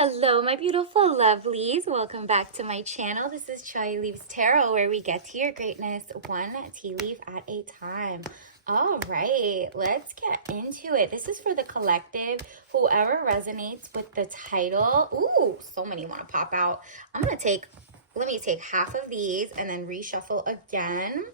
Hello, my beautiful lovelies. Welcome back to my channel. This is Chai Leaves Tarot, where we get to your greatness one tea leaf at a time. All right, let's get into it. This is for the collective, whoever resonates with the title. Ooh, so many want to pop out. Let me take half of these and then reshuffle again.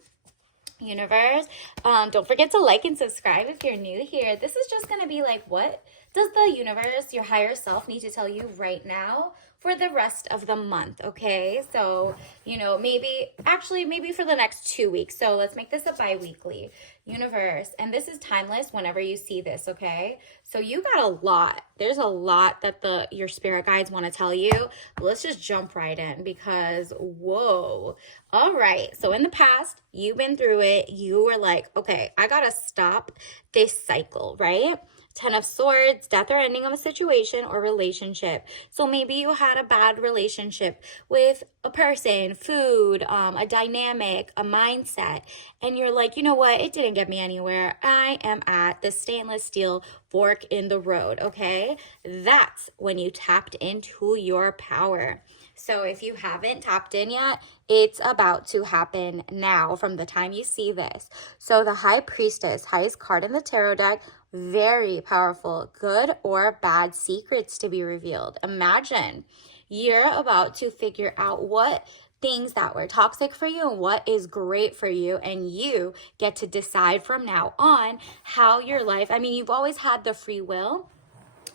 Universe, don't forget to like and subscribe if you're new here. This is just going to be like, what does the universe, your higher self, need to tell you right now for the rest of the month? Okay, so maybe for the next 2 weeks. So let's make this a bi-weekly universe, and this is timeless whenever you see this. Okay, so you got a lot. There's a lot that your spirit guides want to tell you. Let's just jump right in because whoa. All right, so in the past, you've been through it. You were like, okay, I gotta stop this cycle, right? 10 of Swords, death or ending of a situation or relationship. So maybe you had a bad relationship with a person, food, a dynamic, a mindset, and you're like, you know what? It didn't get me anywhere. I am at the stainless steel fork in the road, okay? That's when you tapped into your power. So if you haven't tapped in yet, it's about to happen now from the time you see this. So the High Priestess, highest card in the tarot deck, very powerful, good or bad secrets to be revealed. Imagine you're about to figure out what things that were toxic for you and what is great for you, and you get to decide from now on how your life, you've always had the free will,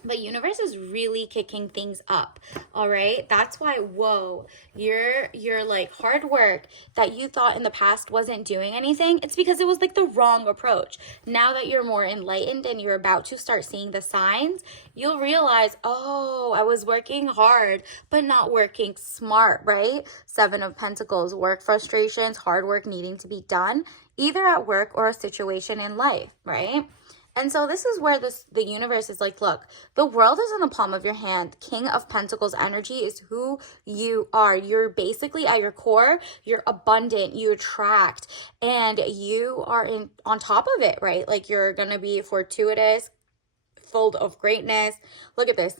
but universe is really kicking things up. All right, that's why whoa, you're like hard work that you thought in the past wasn't doing anything. It's because it was like the wrong approach. Now that you're more enlightened and you're about to start seeing the signs, you'll realize, oh, I was working hard but not working smart, right? 7 of Pentacles, work frustrations, hard work needing to be done either at work or a situation in life, right? And so this is where the universe is like, look, the world is in the palm of your hand. King of Pentacles energy is who you are. You're basically at your core, you're abundant, you attract, and you are on top of it, right? Like you're going to be fortuitous, full of greatness. Look at this.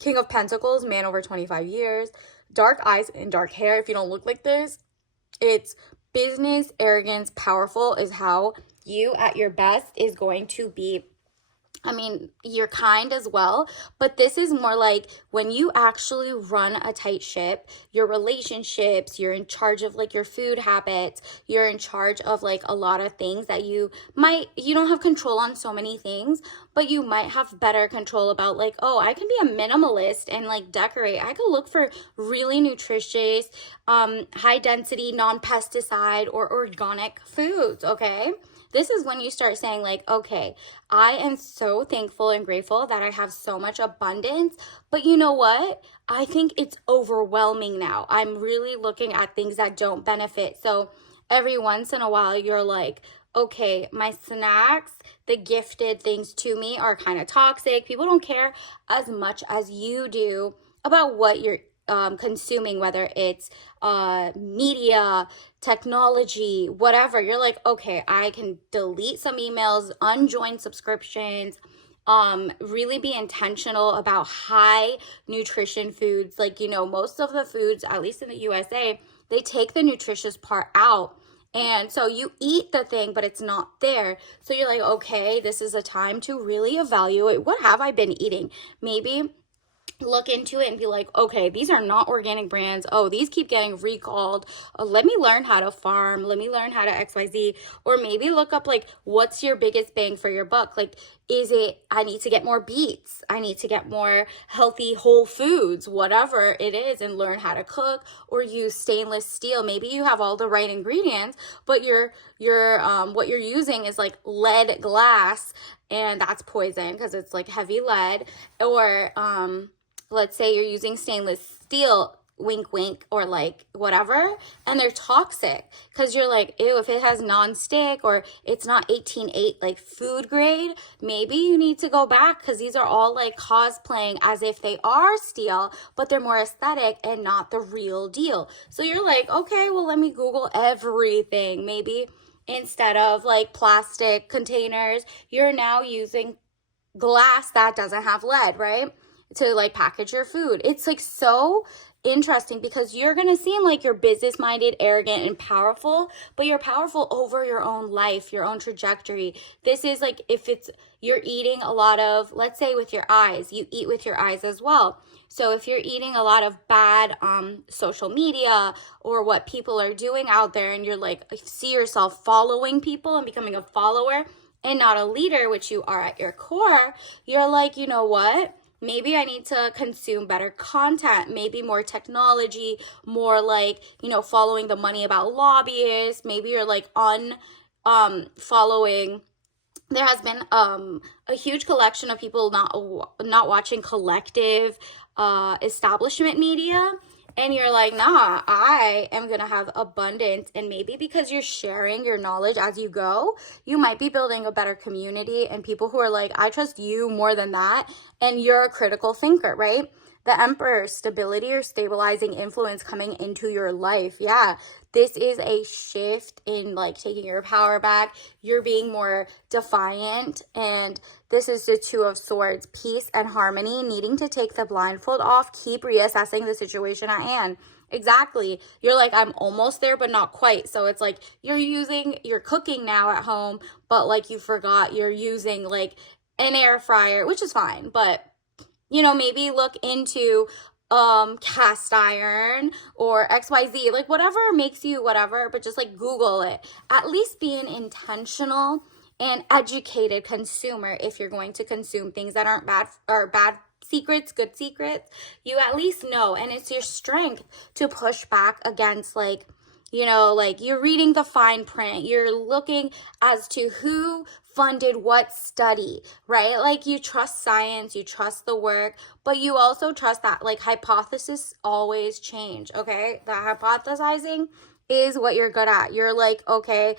King of Pentacles, man over 25 years, dark eyes and dark hair. If you don't look like this, it's business, arrogance, powerful is how you at your best is going to be. You're kind as well, but this is more like when you actually run a tight ship, your relationships, you're in charge of like your food habits, you're in charge of like a lot of things that you don't have control on so many things, but you might have better control about like, oh, I can be a minimalist and like decorate. I could look for really nutritious, high density, non-pesticide or organic foods, okay? This is when you start saying like, okay, I am so thankful and grateful that I have so much abundance, but you know what? I think it's overwhelming now. I'm really looking at things that don't benefit. So every once in a while, you're like, okay, my snacks, the gifted things to me are kind of toxic. People don't care as much as you do about what you're consuming, whether it's media, technology, whatever. You're like, okay, I can delete some emails, unjoin subscriptions, really be intentional about high nutrition foods. Like, most of the foods, at least in the USA, they take the nutritious part out. And so you eat the thing, but it's not there. So you're like, okay, this is a time to really evaluate, what have I been eating? Maybe look into it and be like, okay, these are not organic brands. Oh, these keep getting recalled. Let me learn how to farm. Let me learn how to XYZ. Or maybe look up like, what's your biggest bang for your buck? Like, is it, I need to get more beets. I need to get more healthy whole foods, whatever it is, and learn how to cook or use stainless steel. Maybe you have all the right ingredients, but what you're using is like lead glass, and that's poison because it's like heavy lead. Or, let's say you're using stainless steel, wink, wink, or like whatever, and they're toxic because you're like, ew, if it has non-stick or it's not 18.8 like food grade, maybe you need to go back because these are all like cosplaying as if they are steel, but they're more aesthetic and not the real deal. So you're like, okay, well, let me Google everything. Maybe instead of like plastic containers, you're now using glass that doesn't have lead, right? to like package your food. It's like so interesting because you're going to seem like you're business minded, arrogant, and powerful, but you're powerful over your own life, your own trajectory. This is like if it's you're eating a lot of, let's say with your eyes, you eat with your eyes as well. So if you're eating a lot of bad social media or what people are doing out there, and you're like, see yourself following people and becoming a follower and not a leader, which you are at your core, you're like, you know what? Maybe I need to consume better content, maybe more technology, more like, following the money about lobbyists. Maybe you're like following. There has been a huge collection of people not watching collective establishment media. And you're like, nah, I am going to have abundance. And maybe because you're sharing your knowledge as you go, you might be building a better community and people who are like, I trust you more than that. And you're a critical thinker, right? The Emperor, stability or stabilizing influence coming into your life. Yeah, this is a shift in like taking your power back. You're being more defiant. And this is the Two of Swords, peace and harmony, needing to take the blindfold off, keep reassessing the situation at hand. Exactly. You're like, I'm almost there, but not quite. So it's like you're cooking now at home, but like you forgot you're using like an air fryer, which is fine. But maybe look into cast iron or XYZ, like whatever makes you whatever, but just like Google it. At least be an intentional and educated consumer. If you're going to consume things that aren't bad or bad secrets, good secrets, you at least know. And it's your strength to push back against like you're reading the fine print. You're looking as to who funded what study, right? Like you trust science, you trust the work, but you also trust that like hypotheses always change, okay? The hypothesizing is what you're good at. You're like, okay,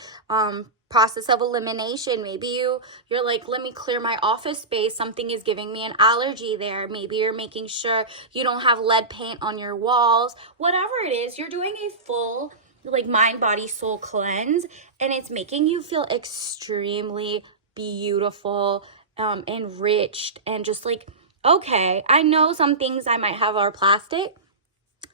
process of elimination. Maybe you're like, let me clear my office space. Something is giving me an allergy there. Maybe you're making sure you don't have lead paint on your walls. Whatever it is, you're doing a full like mind, body, soul cleanse, and it's making you feel extremely beautiful, enriched, and just like, okay, I know some things I might have are plastic,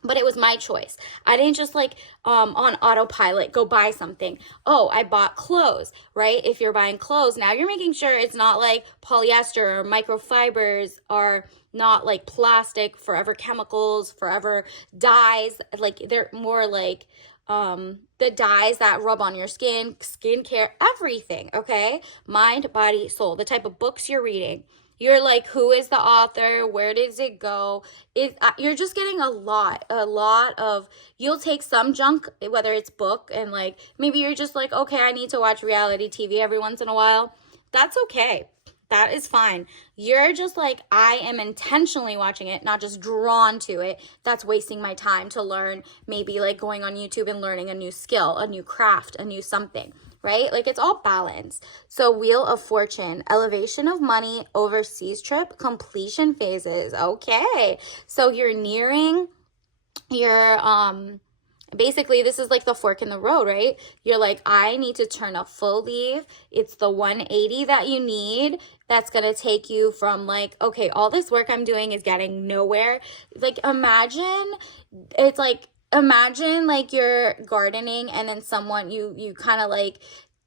but it was my choice. I didn't just like on autopilot go buy something. Oh, I bought clothes, right? If you're buying clothes, now you're making sure it's not like polyester or microfibers, are not like plastic, forever chemicals, forever dyes. Like they're more like the dyes that rub on your skin, skincare, everything, okay? Mind, body, soul, the type of books you're reading. You're like, who is the author? Where does it go? You're just getting a lot of, you'll take some junk, whether it's book, and like, maybe you're just like, okay, I need to watch reality TV every once in a while. That's okay. That is fine. You're just like, I am intentionally watching it, not just drawn to it. That's wasting my time to learn, maybe like going on YouTube and learning a new skill, a new craft, a new something, right? Like it's all balanced. So Wheel of Fortune, elevation of money, overseas trip, completion phases. Okay. So you're nearing your, basically, this is like the fork in the road, right? You're like, I need to turn a full leaf. It's the 180 that you need. That's going to take you from like, okay, all this work I'm doing is getting nowhere. Like, imagine like you're gardening and then someone, you kind of like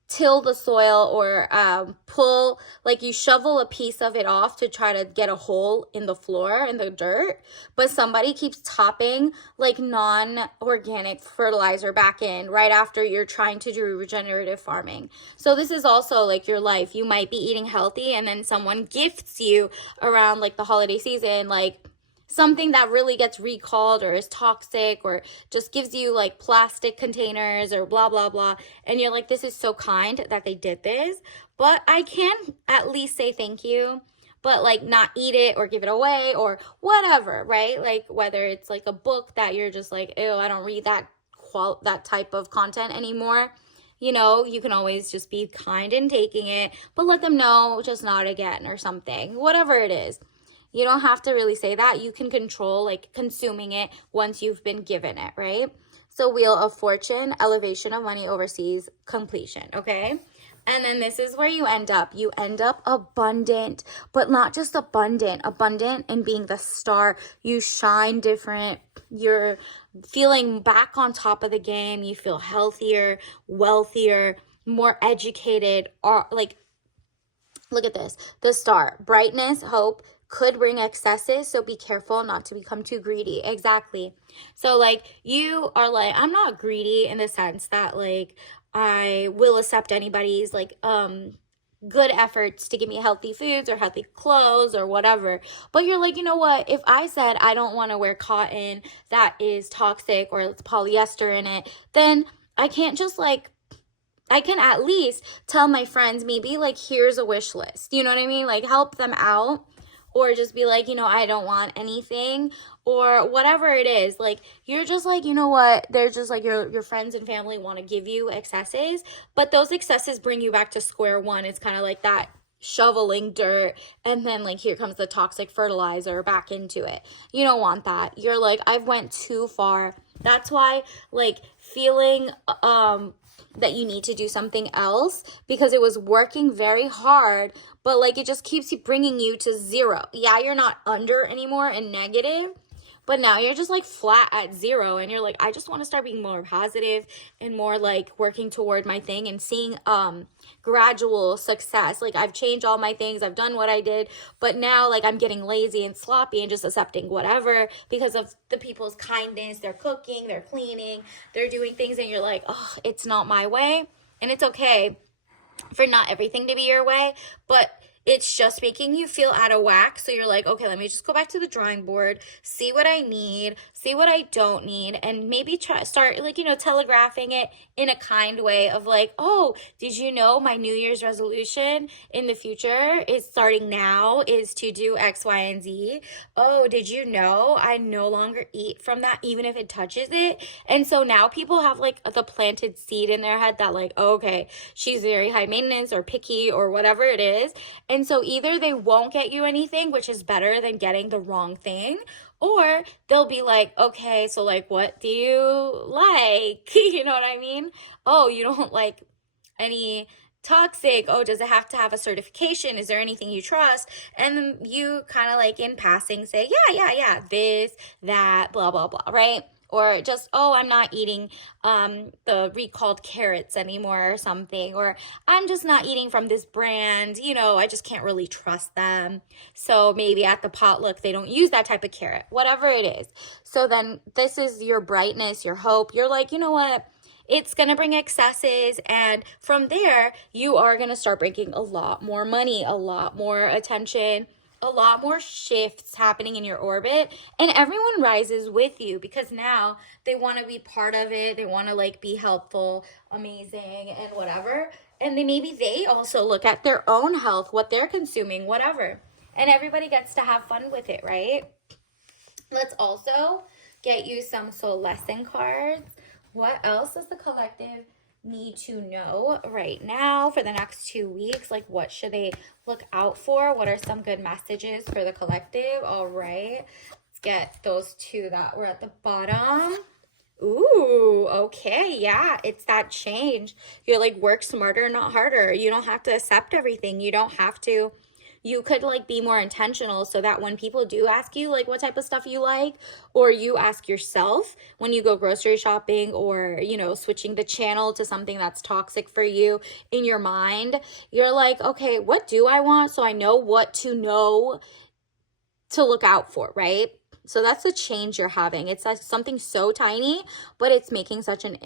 till the soil or pull, like you shovel a piece of it off to try to get a hole in the floor, in the dirt, but somebody keeps topping like non-organic fertilizer back in right after you're trying to do regenerative farming. So this is also like your life. You might be eating healthy and then someone gifts you around like the holiday season, like something that really gets recalled or is toxic or just gives you like plastic containers or blah, blah, blah. And you're like, this is so kind that they did this, but I can at least say thank you, but like not eat it or give it away or whatever, right? Like whether it's like a book that you're just like, ew, I don't read that type of content anymore. You can always just be kind in taking it, but let them know, just not again or something, whatever it is. You don't have to really say that. You can control like consuming it once you've been given it, right? So Wheel of Fortune, elevation of money overseas, completion, okay? And then this is where you end up. You end up abundant, but not just abundant, abundant in being the star. You shine different. You're feeling back on top of the game. You feel healthier, wealthier, more educated, or like, look at this. The star, brightness, hope, could bring excesses, so be careful not to become too greedy. Exactly. So like you are like, I'm not greedy in the sense that like I will accept anybody's like good efforts to give me healthy foods or healthy clothes or whatever. But you're like, you know what? If I said I don't want to wear cotton that is toxic or it's polyester in it, then I can't just like, I can at least tell my friends, maybe like, here's a wish list. You know what I mean? Like help them out, or just be like, you know, I don't want anything, or whatever it is. Like you're just like, you know what? They're just like your friends and family want to give you excesses, but those excesses bring you back to square one. It's kind of like that shoveling dirt, and then like here comes the toxic fertilizer back into it. You don't want that. You're like, I've went too far. That's why like feeling that you need to do something else because it was working very hard, but like it just keeps bringing you to zero. Yeah, you're not under anymore and negative, but now you're just like flat at zero, and you're like, I just want to start being more positive and more like working toward my thing and seeing gradual success. Like I've changed all my things, I've done what I did, but now like I'm getting lazy and sloppy and just accepting whatever because of the people's kindness. They're cooking, they're cleaning, they're doing things, and you're like, oh, it's not my way. And it's okay for not everything to be your way, but it's just making you feel out of whack. So you're like, okay, let me just go back to the drawing board, see what I need, see what I don't need, and maybe start like, you know, telegraphing it in a kind way of like, oh, did you know my New Year's resolution in the future is starting now is to do X, Y, and Z? Oh, did you know I no longer eat from that, even if it touches it? And so now people have like the planted seed in their head that like, oh, okay, she's very high maintenance or picky or whatever it is. And so either they won't get you anything, which is better than getting the wrong thing, or they'll be like, okay, so like, what do you like? You know what I mean? Oh, you don't like any toxic. Oh, does it have to have a certification? Is there anything you trust? And then you kind of like in passing say, yeah, this, that, blah, blah, blah, right? Or just, oh, I'm not eating the recalled carrots anymore or something. Or I'm just not eating from this brand. You know, I just can't really trust them. So maybe at the potluck, they don't use that type of carrot, whatever it is. So then this is your brightness, your hope. You're like, you know what? It's going to bring excesses. And from there, you are going to start bringing a lot more money, a lot more attention, a lot more shifts happening in your orbit, and everyone rises with you because now they want to be part of it. They want to like be helpful, amazing, and whatever. And maybe they also look at their own health, what they're consuming, whatever. And everybody gets to have fun with it, right? Let's also get you some soul lesson cards. What else does the collective need to know right now for the next 2 weeks? Like, what should they look out for? What are some good messages for the collective? All right, let's get those two that were at the bottom. Ooh, okay, yeah, it's that change. You're like, work smarter, not harder. You don't have to accept everything. You don't have to. You could like be more intentional so that when people do ask you like what type of stuff you like, or you ask yourself when you go grocery shopping, or, you know, switching the channel to something that's toxic for you in your mind, you're like, okay, what do I want? So I know what to know to look out for, right? So that's the change you're having. It's something so tiny, but it's making such an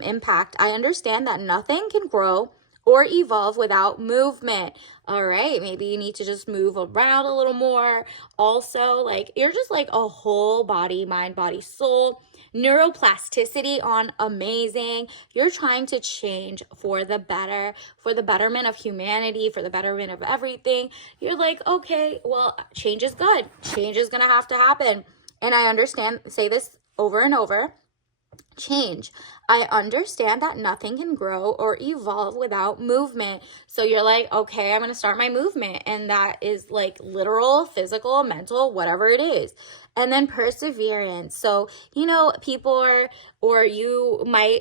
impact. I understand that nothing can grow or evolve without movement. All right, maybe you need to just move around a little more. Also, like, you're just like a whole body, mind, body, soul. Neuroplasticity on amazing. You're trying to change for the better, for the betterment of humanity, for the betterment of everything. You're like, okay, well, change is good. Change is going to have to happen. And I understand, say this over and over. Change. I understand that nothing can grow or evolve without movement. So you're like, okay, I'm going to start my movement. And that is like literal, physical, mental, whatever it is. And then perseverance. So, you know, people are, or you might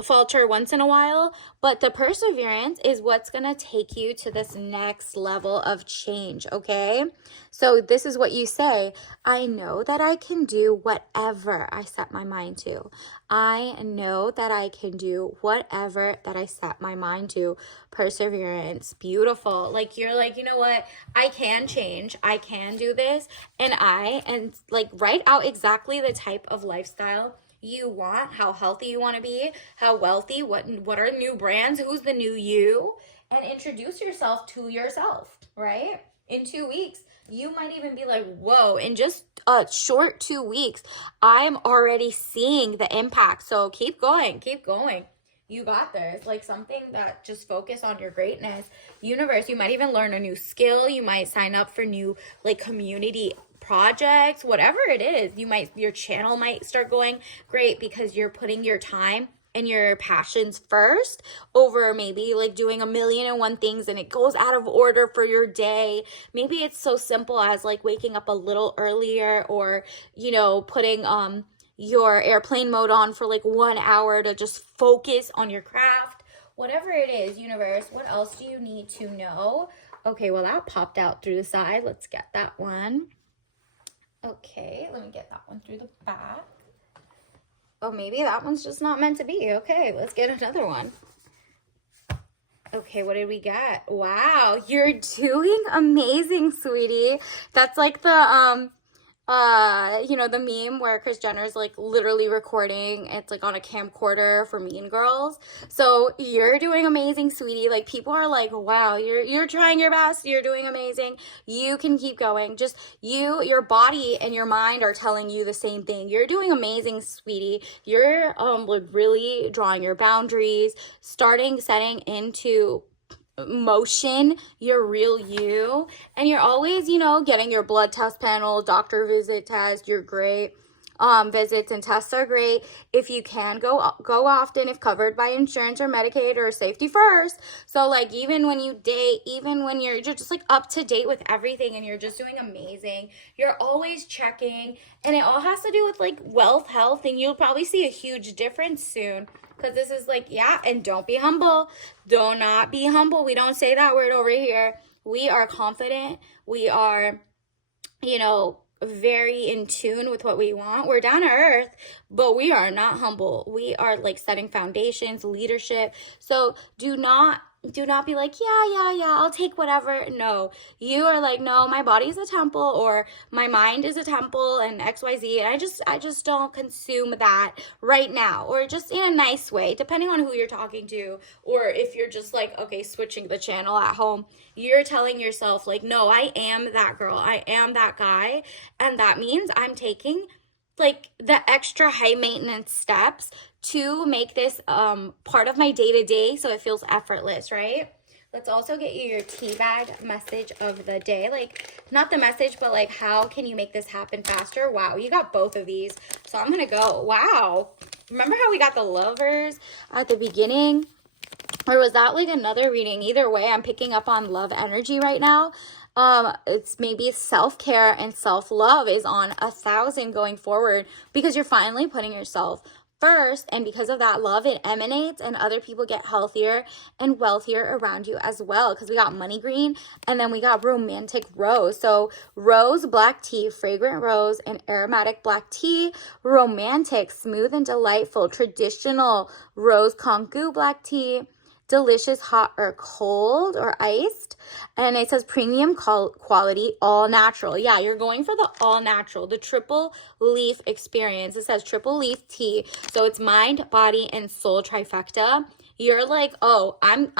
falter once in a while, but the perseverance is what's going to take you to this next level of change, okay? So this is what you say: I know that I can do whatever I set my mind to. I know that I can do whatever that I set my mind to. Perseverance. Beautiful. Like, you're like, you know what? I can change. I can do this. And like, write out exactly the type of lifestyle you want, how healthy you want to be, how wealthy, what are new brands, who's the new you, and introduce yourself to yourself, right? In 2 weeks, you might even be like, whoa, in just a short 2 weeks, I'm already seeing the impact. So keep going, keep going. You got this. Like, something that just focus on your greatness. Universe, you might even learn a new skill. You might sign up for new like community projects, whatever it is. Your channel might start going great because you're putting your time and your passions first over maybe like doing 1,000,001 things and it goes out of order for your day. Maybe it's so simple as like waking up a little earlier, or putting your airplane mode on for like 1 hour to just focus on your craft. Whatever it is, universe, what else do you need to know? Okay, well, that popped out through the side. Let's get that one. Okay, let me get that one through the back. Oh, maybe that one's just not meant to be. Okay, let's get another one. Okay, what did we get? Wow, you're doing amazing, sweetie. That's like the the meme where Kris Jenner's like literally recording. It's like on a camcorder for Mean Girls. So you're doing amazing, sweetie. Like, people are like, wow, you're trying your best. You're doing amazing. You can keep going. Just your body and your mind are telling you the same thing. You're doing amazing, sweetie. You're like really drawing your boundaries, setting into motion your real you, and you're always getting your blood test panel, doctor visit test. You're great. Visits and tests are great. If you can go often, if covered by insurance or Medicaid or safety first. So like, even when you date, even when you're just like up to date with everything and you're just doing amazing, you're always checking, and it all has to do with like wealth, health, and you'll probably see a huge difference soon. Because this is like, yeah, and don't be humble. Do not be humble. We don't say that word over here. We are confident. We are, very in tune with what we want. We're down to earth, but we are not humble. We are like setting foundations, leadership. So do not be like, yeah, I'll take whatever. No, you are like, no, my body's a temple, or my mind is a temple, and XYZ. And I just don't consume that right now, or just in a nice way, depending on who you're talking to. Or if you're just like, okay, switching the channel at home, you're telling yourself like, no, I am that girl. I am that guy. And that means I'm taking like the extra high maintenance steps to make this part of my day-to-day so it feels effortless, right? Let's also get you your tea bag message of the day. Like, not the message, but like, how can you make this happen faster? Wow, you got both of these. So I'm gonna go, wow. Remember how we got the lovers at the beginning? Or was that like another reading? Either way, I'm picking up on love energy right now. It's maybe self-care and self-love is on 1,000 going forward, because you're finally putting yourself first, and because of that love, it emanates, and other people get healthier and wealthier around you as well, because we got money green, and then we got romantic rose. So rose black tea, fragrant rose and aromatic black tea, romantic, smooth and delightful, traditional rose konku black tea, delicious hot or cold or iced, and it says premium quality, all natural. Yeah, you're going for the all natural, the triple leaf experience. It says triple leaf tea, so it's mind, body, and soul trifecta. You're like, oh, I'm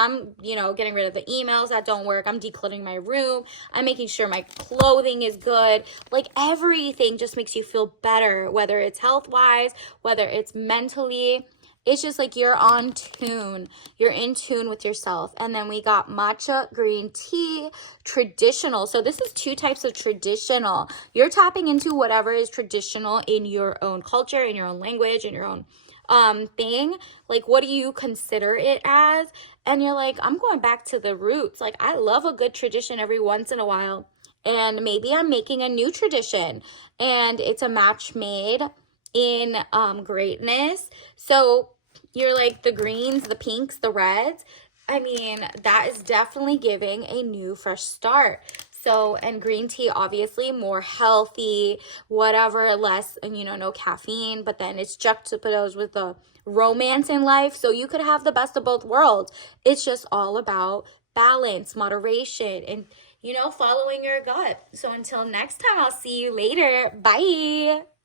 getting rid of the emails that don't work. I'm decluttering my room. I'm making sure my clothing is good. Like, everything just makes you feel better, whether it's health-wise, whether it's mentally. It's just like you're on tune. You're in tune with yourself. And then we got matcha green tea, traditional. So this is 2 types of traditional. You're tapping into whatever is traditional in your own culture, in your own language, in your own thing. Like, what do you consider it as? And you're like, I'm going back to the roots. Like, I love a good tradition every once in a while. And maybe I'm making a new tradition, and it's a match made in greatness. So you're like the greens, the pinks, the reds. I mean, that is definitely giving a new fresh start. So, and green tea, obviously more healthy, whatever, less, and no caffeine, but then it's juxtaposed with the romance in life. So you could have the best of both worlds. It's just all about balance, moderation, and, following your gut. So until next time, I'll see you later. Bye.